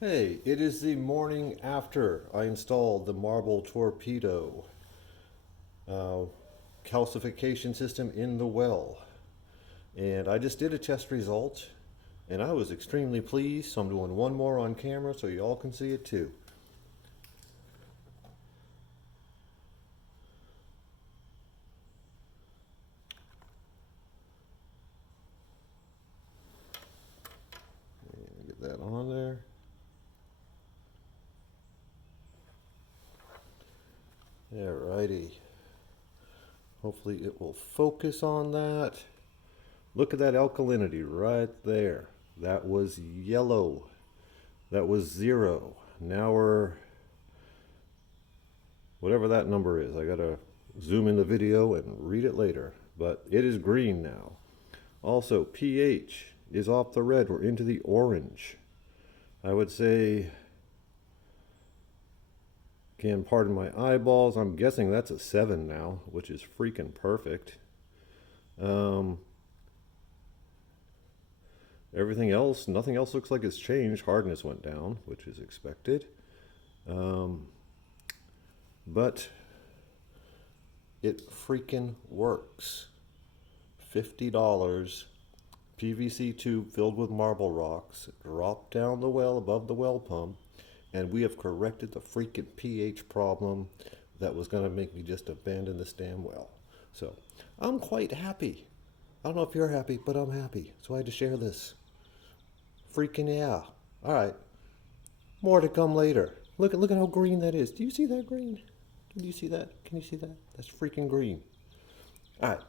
Hey, it is the morning after I installed the Marble Torpedo uh, calcification system in the well. And I just did a test result and I was extremely pleased. So I'm doing one more on camera so you all can see it too. Get that on there. Alrighty. Hopefully it will focus on that. Look at that alkalinity right there. That was yellow. That was 0. Now we're whatever that number is. I gotta zoom in the video and read it later, but it is green now. Also, pH is off the red. We're into the orange. I would say, again, pardon my eyeballs, I'm guessing that's a 7 now, which is freaking perfect. Everything else, nothing else looks like it's changed. Hardness went down, which is expected. But it freaking works. $50 PVC tube filled with marble rocks, dropped down the well above the well pump, and we have corrected the freaking pH problem that was going to make me just abandon this damn well. So I'm quite happy. I don't know if you're happy, but I'm happy. So I had to share this. Freaking yeah. All right. More to come later. Look at how green that is. Do you see that green? Can you see that? Can you see that? That's freaking green. All right.